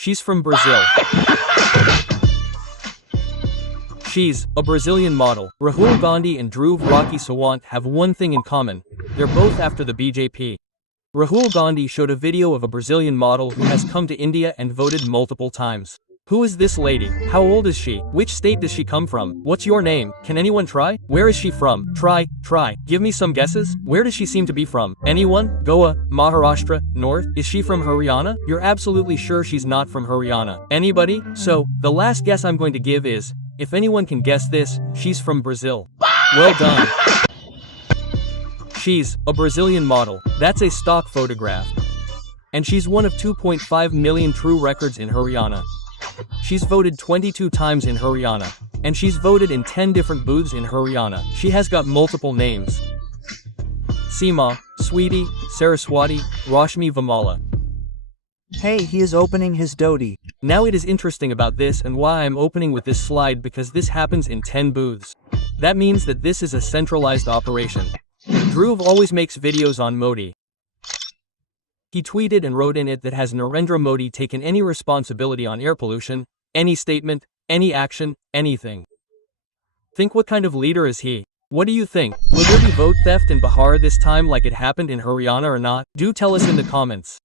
She's from Brazil. She's a Brazilian model. Rahul Gandhi and Dhruv have one thing in common. They're both after the BJP. Rahul Gandhi showed a video of a Brazilian model who has come to India and voted multiple times. Who is this lady? How old is she? Which state does she come from? What's your name? Can anyone try? Where is she from? Try. Give me some guesses. Where does she seem to be from? Anyone? Goa, Maharashtra, North? Is she from Haryana? You're absolutely sure she's not from Haryana. Anybody? So, the last guess I'm going to give is, if anyone can guess this, she's from Brazil. Well done. She's a Brazilian model. That's a stock photograph. And she's one of 2.5 million true records in Haryana. She's voted 22 times in Haryana. And she's voted in 10 different booths in Haryana. She has got multiple names. Seema, Sweetie, Saraswati, Rashmi Vamala. Hey, he is opening his dhoti. Now it is interesting about this and why I'm opening with this slide because this happens in 10 booths. That means that this is a centralized operation. Dhruv always makes videos on Modi. He tweeted and wrote in it that has Narendra Modi taken any responsibility on air pollution, any statement, any action, anything. Think what kind of leader is he? What do you think? Will there be vote theft in Bihar this time like it happened in Haryana or not? Do tell us in the comments.